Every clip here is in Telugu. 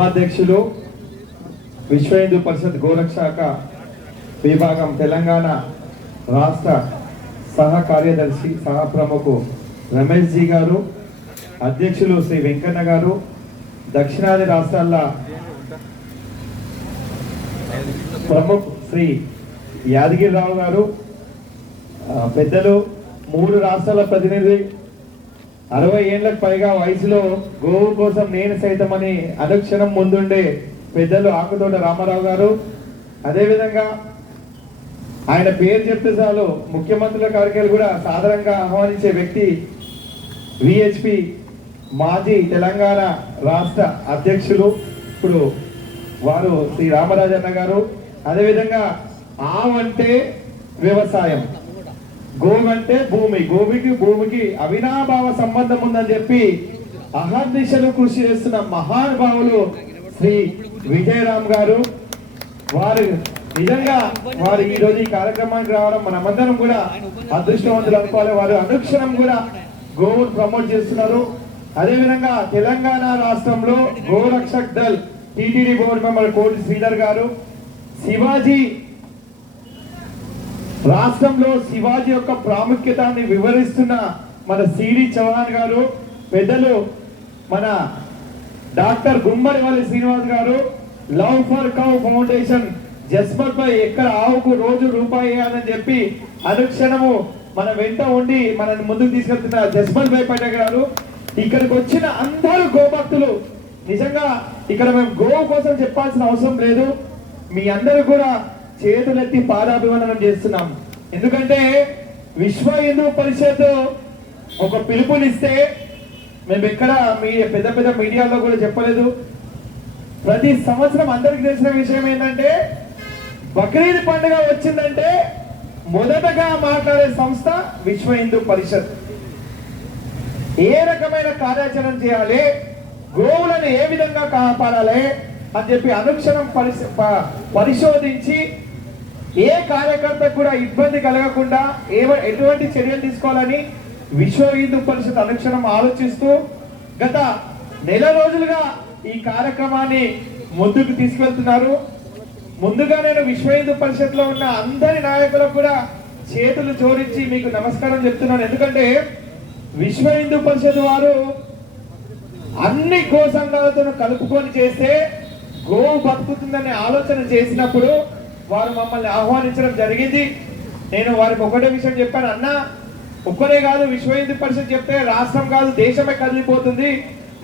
సభాధ్యక్షులు విశ్వ హిందూ పరిషత్ గోరక్షక విభాగం తెలంగాణ రాష్ట్ర సహ కార్యదర్శి సహ ప్రముఖ రమేష్ జీ గారు, అధ్యక్షులు శ్రీ వెంకన్న గారు, దక్షిణాది రాష్ట్రాల ప్రముఖ శ్రీ యాదగిరిరావు గారు, పెద్దలు 3 రాష్ట్రాల ప్రతినిధి, 60 ఏళ్లకు పైగా వయసులో గోవు కోసం నేను సైతమని అనుక్షణం ముందుండే పెద్దలు ఆకుతోట రామారావు గారు, అదేవిధంగా ఆయన పేరు చెప్తే చాలు ముఖ్యమంత్రుల కార్యాలయాలు కూడా సాధారణంగా ఆహ్వానించే వ్యక్తి విహెచ్పి మాజీ తెలంగాణ రాష్ట్ర అధ్యక్షులు ఇప్పుడు వారు శ్రీ రామరాజన్న గారు, అదేవిధంగా ఆవంటే వ్యవసాయం, గోవంటే భూమి, భూమికి అవినాభావ సంబంధం ఉందని చెప్పి అహర్నిశలు కృషి చేస్తున్న మహానుభావులు శ్రీ విజయరామ్ గారు. వారు నిజంగా వారు ఈ రోజు ఈ కార్యక్రమానికి రావడం మనమందరం కూడా అదృష్టవంతులు అనుకోవాలి. వారు అనుక్షణం కూడా గోవును ప్రమోట్ చేస్తున్నారు. అదేవిధంగా తెలంగాణ రాష్ట్రంలో గోరక్షక్ దళ్ టిటిడి బోర్డు మెంబర్ కోటి శ్రీధర్ గారు, శివాజీ రాష్ట్రంలో శివాజీ యొక్క ప్రాముఖ్యతని వివరిస్తున్న మన సిడి చౌహాన్ గారు, పెద్దలు మన డాక్టర్ గుమ్మడివల్లి శ్రీనివాస్ గారు, love for cow foundation Jasmat bhai ఎక్కడ ఆవుకు రోజు రూపాయి వేయాలని చెప్పి అనుక్షణము మన వెంట ఉండి మనల్ని ముందుకు తీసుకెళ్తున్న జస్మత్ భాయ్ పటేల్ గారు, ఇక్కడికి వచ్చిన అందరూ గోభక్తులు. నిజంగా ఇక్కడ మేము గోవు కోసం చెప్పాల్సిన అవసరం లేదు, మీ అందరూ కూడా చేతులెత్తి పాదాభివందనం చేస్తున్నాం. ఎందుకంటే విశ్వ హిందూ పరిషత్ ఒక పిలుపునిస్తే మేము ఎక్కడ పెద్ద పెద్ద మీడియాలో కూడా చెప్పలేదు. ప్రతి సంవత్సరం అందరికి తెలిసిన విషయం ఏంటంటే బక్రీద్ పండుగ వచ్చిందంటే మొదటగా మాట్లాడే సంస్థ విశ్వ హిందూ పరిషత్. ఏ రకమైన కార్యాచరణ చేయాలి, గోవులను ఏ విధంగా కాపాడాలి అని చెప్పి అనుక్షణం పరిశోధించి ఏ కార్యకర్తకు కూడా ఇబ్బంది కలగకుండా ఎటువంటి చర్యలు తీసుకోవాలని విశ్వ హిందూ పరిషత్ అనుక్షణం ఆలోచిస్తూ గత నెల రోజులుగా ఈ కార్యక్రమాన్ని ముందుకు తీసుకెళ్తున్నారు. ముందుగా నేను విశ్వ హిందూ పరిషత్ లో ఉన్న అందరి నాయకులకు కూడా చేతులు జోడించి మీకు నమస్కారం చెప్తున్నాను. ఎందుకంటే విశ్వ హిందూ పరిషత్ వారు అన్ని గో సంఘాలతో కలుపుకొని చేస్తే గోవు బతుకుతుందనే ఆలోచన చేసినప్పుడు వారు మమ్మల్ని ఆహ్వానించడం జరిగింది. నేను వారికి ఒకటే విషయం చెప్పాను, అన్న ఒక్కరే కాదు విశ్వ హిందూ పరిషత్ చెప్తే రాష్ట్రం కాదు దేశమే కదిలిపోతుంది,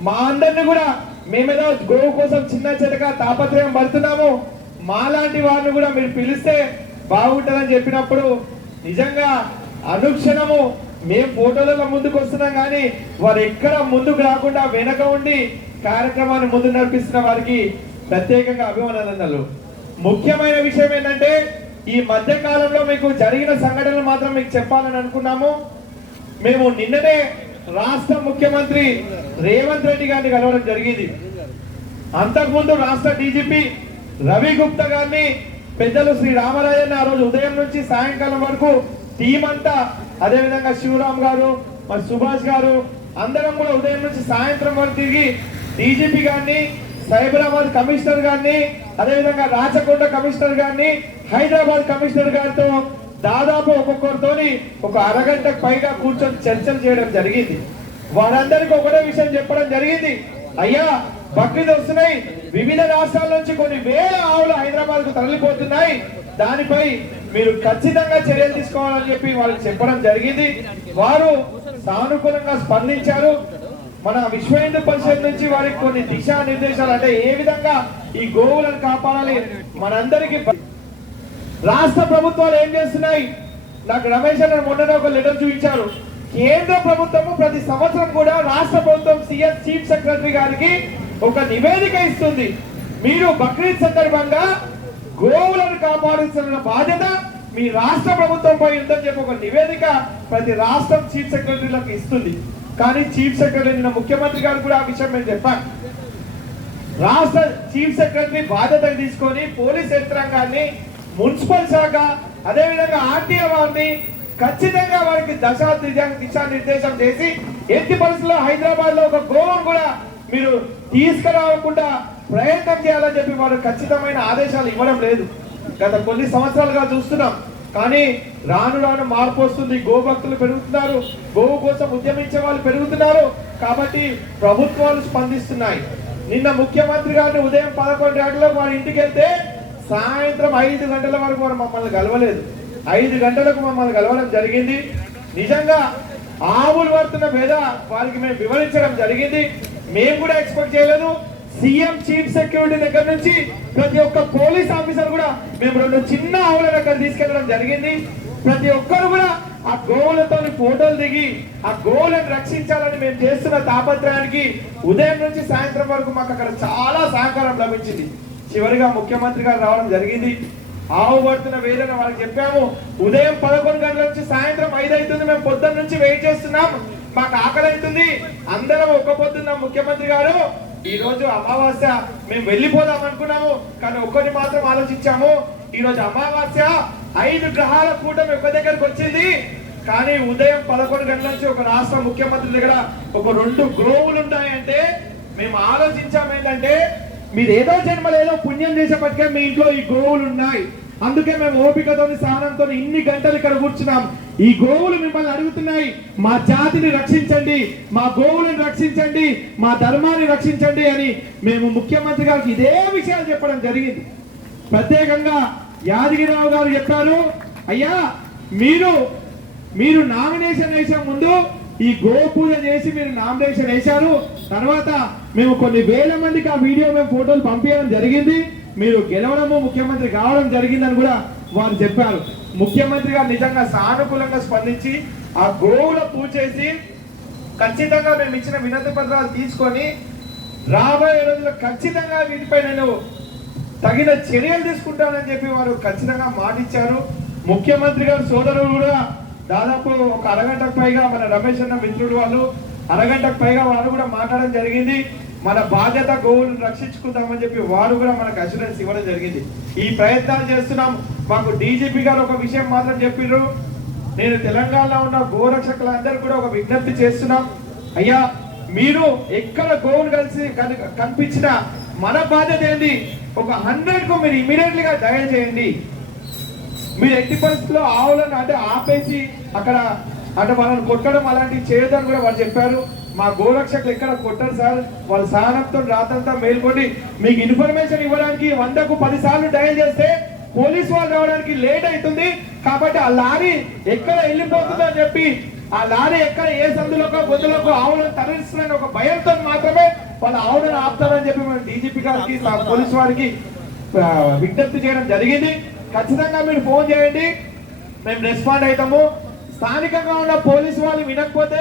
మా అందరిని కూడా మేమేదో గోవు కోసం చిన్న చిన్నగా తాపత్రయం పడుతున్నాము, మాలాంటి వారిని కూడా మీరు పిలిస్తే బాగుంటుందని చెప్పినప్పుడు నిజంగా అనుక్షణము మేము ఫోటోలలో ముందుకు వస్తున్నాం కానీ వారు ఎక్కడ ముందుకు రాకుండా వెనక ఉండి కార్యక్రమాన్ని ముందు నడిపిస్తున్న వారికి ప్రత్యేకంగా అభినందనలు. ముఖ్యమైన విషయం ఏంటంటే ఈ మధ్య కాలంలో మీకు జరిగిన సంఘటనలు మాత్రం మీకు చెప్పాలని అనుకున్నాము. మేము నిన్ననే రాష్ట్ర ముఖ్యమంత్రి రేవంత్ రెడ్డి గారిని కలవడం జరిగింది. అంతకుముందు రాష్ట్ర డీజీపీ రవి గుప్తా గారిని పెద్దలు శ్రీ రామరాజన్ ఆ రోజు ఉదయం నుంచి సాయంకాలం వరకు టీం అంతా, అదేవిధంగా శివరామ్ గారు, మరి సుభాష్ గారు అందరం కూడా ఉదయం నుంచి సాయంత్రం వరకు తిరిగి డీజీపీ గారిని, సైబరాబాద్ కమిషనర్ గారిని, అదేవిధంగా రాచకొండ కమిషనర్ గారిని, హైదరాబాద్ కమిషనర్ గారితో దాదాపు ఒక్కొక్కరితోని ఒక అరగంటకు పైగా కూర్చొని చర్చలు చేయడం జరిగింది. వారందరికీ ఒకటే విషయం చెప్పడం జరిగింది, అయ్యా బక్రీద్ వస్తున్నాయి, వివిధ రాష్ట్రాల నుంచి కొన్ని వేల ఆవులు హైదరాబాద్ కు తరలిపోతున్నాయి, దానిపై మీరు ఖచ్చితంగా చర్యలు తీసుకోవాలని చెప్పి వాళ్ళకి చెప్పడం జరిగింది. వారు సానుకూలంగా స్పందించారు. మన విశ్వ హిందూ పరిషత్ నుంచి వారికి కొన్ని దిశానిర్దేశాలు, అంటే ఏ విధంగా ఈ గోవులను కాపాడాలి మనందరికీ. రాష్ట్ర ప్రభుత్వాలు ఏం చేస్తున్నాయి, నాకు రమేష్ అన్న మొన్న ఒక లెటర్ చూపించారు. కేంద్ర ప్రభుత్వము ప్రతి సంవత్సరం కూడా రాష్ట్ర ప్రభుత్వం సిఎస్ చీఫ్ సెక్రటరీ గారికి ఒక నివేదిక ఇస్తుంది, మీరు బక్రీద్ సందర్భంగా గోవులను కాపాడాల్సిన బాధ్యత మీ రాష్ట్ర ప్రభుత్వంపై ఉందని చెప్పి ఒక నివేదిక ప్రతి రాష్ట్రం చీఫ్ సెక్రటరీలకు ఇస్తుంది. కానీ చీఫ్ సెక్రటరీ నిన్న ముఖ్యమంత్రి గారు కూడా ఆ విషయం మేము చెప్పాను. రాష్ట్ర చీఫ్ సెక్రటరీ బాధ్యత తీసుకొని పోలీస్ యంత్రాంగాన్ని, మున్సిపల్ శాఖ, అదేవిధంగా ఆర్టీఓ వారిని ఖచ్చితంగా వారికి దిశానిర్దేశం చేసి ఎట్టి పరిస్థితుల్లో హైదరాబాద్ లో ఒక గోవును కూడా మీరు తీసుకురావకుండా ప్రయత్నం చేయాలని చెప్పి వారు ఖచ్చితమైన ఆదేశాలు ఇవ్వడం లేదు. గత కొన్ని సంవత్సరాలుగా చూస్తున్నాం. కానీ రాను రాను మార్పు వస్తుంది. గోభక్తులు పెరుగుతున్నారు, గోవు కోసం ఉద్యమించే వాళ్ళు పెరుగుతున్నారు. కాబట్టి ప్రభుత్వాలు స్పందిస్తున్నాయి. నిన్న ముఖ్యమంత్రి గారిని ఉదయం 11 గంటలకు వారి ఇంటికి వెళ్తే సాయంత్రం 5 గంటల వరకు వారు మమ్మల్ని కలవలేదు. 5 గంటలకు మమ్మల్ని కలవడం జరిగింది. నిజంగా ఆవులు పడుతున్న వేద వారికి మేము వివరించడం జరిగింది. మేము కూడా ఎక్స్పెక్ట్ చేయలేదు. సీఎం చీఫ్ సెక్యూరిటీ దగ్గర నుంచి ప్రతి ఒక్క పోలీస్ ఆఫీసర్ కూడా మేము 2 చిన్న ఆవులను అక్కడ తీసుకెళ్లడం జరిగింది. ప్రతి ఒక్కరు కూడా ఆ గోవులతో ఫోటోలు దిగి ఆ గోవులను రక్షించాలని మేము చేస్తున్న తాపత్రయానికి ఉదయం నుంచి సాయంత్రం వరకు మాకు అక్కడ చాలా సహకారం లభించింది. చివరిగా ముఖ్యమంత్రి గారు రావడం జరిగింది. ఆవు పడుతున్న వేదన వాళ్ళకి చెప్పాము. ఉదయం 11 గంటల నుంచి సాయంత్రం 5 అవుతుంది. మేము పొద్దున్న నుంచి వెయిట్ చేస్తున్నాం, మాకు ఆకలి అవుతుంది, అందరం ఒక్క పొద్దున్నాం. ముఖ్యమంత్రి గారు ఈ రోజు అమావాస్య, మేము వెళ్ళిపోదాం అనుకున్నాము, కానీ ఒక్కటి మాత్రం ఆలోచించాము. ఈ రోజు అమావాస్య, 5 గ్రహాల కూటమి ఒక దగ్గరకు వచ్చింది. కానీ ఉదయం 11 గంటల నుంచి ఒక రాష్ట్ర ముఖ్యమంత్రి దగ్గర ఒక 2 గోవులు ఉన్నాయంటే మేము ఆలోచించాము ఏంటంటే, మీరు ఏదో జన్మలో ఏదో పుణ్యం చేసేపటికే మీ ఇంట్లో ఈ గోవులు ఉన్నాయి. అందుకే మేము ఓపికతో సహనంతో ఇన్ని గంటలు ఇక్కడ కూర్చున్నాం. ఈ గోవులు మిమ్మల్ని అడుగుతున్నాయి, మా జాతిని రక్షించండి, మా గోవులను రక్షించండి, మా ధర్మాన్ని రక్షించండి అని మేము ముఖ్యమంత్రి గారికి ఇదే విషయాలు చెప్పడం జరిగింది. ప్రత్యేకంగా యాదగిరిరావు గారు చెప్పారు, అయ్యా మీరు నామినేషన్ వేసే ముందు ఈ గోపూజ చేసి మీరు నామినేషన్ వేశారు. తర్వాత మేము కొన్ని వేల మందికి ఆ వీడియో మేము ఫోటోలు పంపించడం జరిగింది. మీరు గెలవడము ముఖ్యమంత్రి కావడం జరిగిందని కూడా వారు చెప్పారు. ముఖ్యమంత్రి గారు నిజంగా సానుకూలంగా స్పందించి ఆ గోవుల పూజ చేసి ఖచ్చితంగా మేము ఇచ్చిన వినతి పత్రాలు తీసుకొని రాబోయే రోజుల్లో ఖచ్చితంగా వీటిపై నేను తగిన చర్యలు తీసుకుంటానని చెప్పి వారు ఖచ్చితంగా మాటిచ్చారు. ముఖ్యమంత్రి గారు సోదరులు కూడా దాదాపు ఒక అరగంటకు పైగా మన రమేష్ అన్న మిత్రుడు వాళ్ళు అరగంటకు పైగా వారు కూడా మాట్లాడడం జరిగింది. మన బాధ్యత గోవులను రక్షించుకుందామని చెప్పి వారు కూడా మనకు అష్యూరెన్స్ ఇవ్వడం జరిగింది. ఈ ప్రయత్నాలు చేస్తున్నాం. మాకు డీజీపీ గారు ఒక విషయం మాత్రం చెప్పిర్రు, నేను తెలంగాణలో ఉన్న గోరక్షకులందరూ కూడా ఒక విజ్ఞప్తి చేస్తున్నాం. అయ్యా మీరు ఎక్కడ గోవును కనిపించినా మన బాధ్యత ఏంది, ఒక 100కు మీరు ఇమీడియట్లీగా డయల్ చేయండి. మీరు ఎట్టి పరిస్థితుల్లో ఆవులను అంటే ఆపేసి అక్కడ అంటే వాళ్ళని కొట్టడం అలాంటివి చేయొద్దని కూడా వాళ్ళు చెప్పారు. మా గోరక్షకులు ఎక్కడ కొట్టరు సార్, వాళ్ళు సహనంతో రాత్రంతా మేల్కొని మీకు ఇన్ఫర్మేషన్ ఇవ్వడానికి 100కు 10 సార్లు డయల్ చేస్తే పోలీసు వాళ్ళు రావడానికి లేట్ అవుతుంది. కాబట్టి ఆ లారీ ఎక్కడ వెళ్ళిపోతుందో అని చెప్పి ఆ లారీ ఎక్కడ ఏ సందులోకో గొంతులోకో ఆవులను తరలిస్తుందని ఒక భయంతో మాత్రమే వాళ్ళు ఆవులను ఆపుతారని చెప్పి మేము డీజీపీ గారికి పోలీసు వారికి విజ్ఞప్తి చేయడం జరిగింది. ఖచ్చితంగా మీరు ఫోన్ చేయండి, మేము రెస్పాండ్ అవుతాము. స్థానికంగా ఉన్న పోలీసు వాళ్ళు వినకపోతే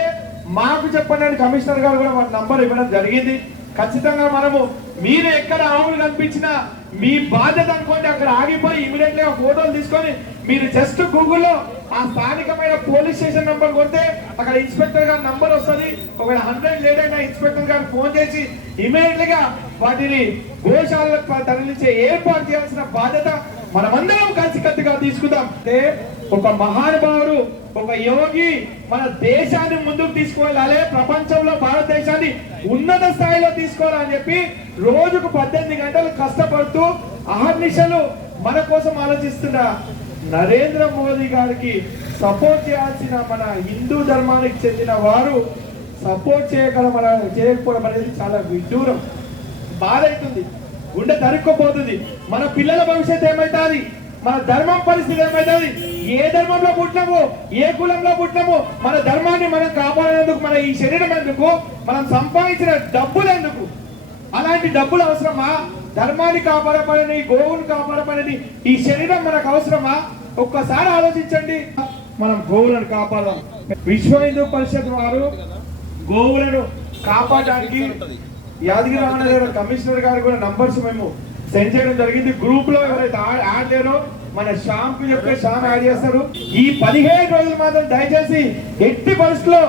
మాకు చెప్పండి అని కమిషనర్ గారు కూడా వాళ్ళ నంబర్ ఇవ్వడం జరిగింది. ఖచ్చితంగా మనము మీరు ఎక్కడ ఆవులు కనిపించినా మీ బాధ్యత అనుకోండి, అక్కడ ఆగిపోయి ఇమీడియట్లీ ఆ ఫోటోలు తీసుకొని మీరు జస్ట్ గూగుల్లో ఆ స్థానికమైన పోలీస్ స్టేషన్ నంబర్ కొడితే అక్కడ ఇన్స్పెక్టర్ గారి నంబర్ వస్తుంది. ఒకవేళ 100 లేట్ అయినా ఇన్స్పెక్టర్ గారు ఫోన్ చేసి ఇమీడియట్లీగా వాటిని గోశాలకు తరలించే ఏర్పాటు చేయాల్సిన బాధ్యత మనమందరం కలిసికట్టుగా తీసుకుందాం. అంటే ఒక మహానుభావుడు, ఒక యోగి మన దేశాన్ని ముందుకు తీసుకువెళ్ళాలి, ప్రపంచంలో భారతదేశాన్ని ఉన్నత స్థాయిలో తీసుకోవాలని చెప్పి రోజుకు 18 గంటలు కష్టపడుతూ అహర్నిశలు మన కోసం ఆలోచిస్తున్న నరేంద్ర మోదీ గారికి సపోర్ట్ చేయాల్సిన మన హిందూ ధర్మానికి చెందిన వారు సపోర్ట్ చేయకపోవడం అనేది చాలా విడ్డూరం. బాధ అవుతుంది, గుండె తరుక్కుపోతుంది. మన పిల్లల భవిష్యత్తు ఏమైతుంది, మన ధర్మం పరిస్థితి ఏమైతుంది, ఏ ధర్మంలో పుట్టినామో ఏ కులంలో పుట్టినామో మన ధర్మాన్ని మనం కాపాడేందుకు మన ఈ శరీరం ఎందుకు, మనం సంపాదించిన డబ్బులు ఎందుకు, అలాంటి డబ్బులు అవసరమా, ధర్మాన్ని కాపాడపడని గోవును కాపాడపడని ఈ శరీరం మనకు అవసరమా? ఒక్కసారి ఆలోచించండి. మనం గోవులను కాపాడాలి. విశ్వ హిందూ పరిషత్ వారు గోవులను కాపాడడానికి యాదగిరి కమిషనర్ గారు కూడా నంబర్స్ మేము సెండ్ చేయడం జరిగింది. గ్రూప్ లో ఎవరైతే యాడ్ లేరో మన శ్యామ్ కి చెప్తే శ్యామ్ యాడ్ చేస్తారు. ఈ 15 రోజులు మాత్రం దయచేసి ఎట్టి పరిస్థితుల్లో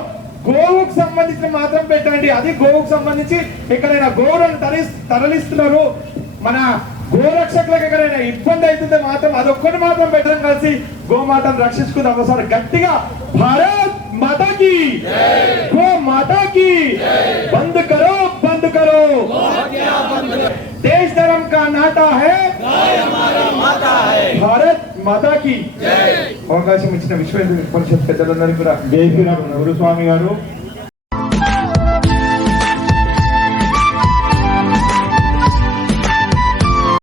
గోవుకు సంబంధించిన మాత్రం పెట్టండి. అది గోవుకు సంబంధించి ఎక్కడైనా గోవులను తరలిస్తున్నారు, మన గోరక్షకులకు ఎక్కడైనా ఇబ్బంది అవుతుందో మాత్రం అదొక్కటి మాత్రం పెట్టడం, కలిసి గోమాతను రక్షించుకుందాం. ఒకసారి గట్టిగా భారత్ మాతాకి, గో మాతాకి, బంద్ కరో బంద్ కరో, మాతాకి అవకాశం ఇచ్చిన విశ్వ హిందూ పరిషత్ పెద్దలందరికీ కూడా జై శ్రీరామ్ గురుస్వామి గారు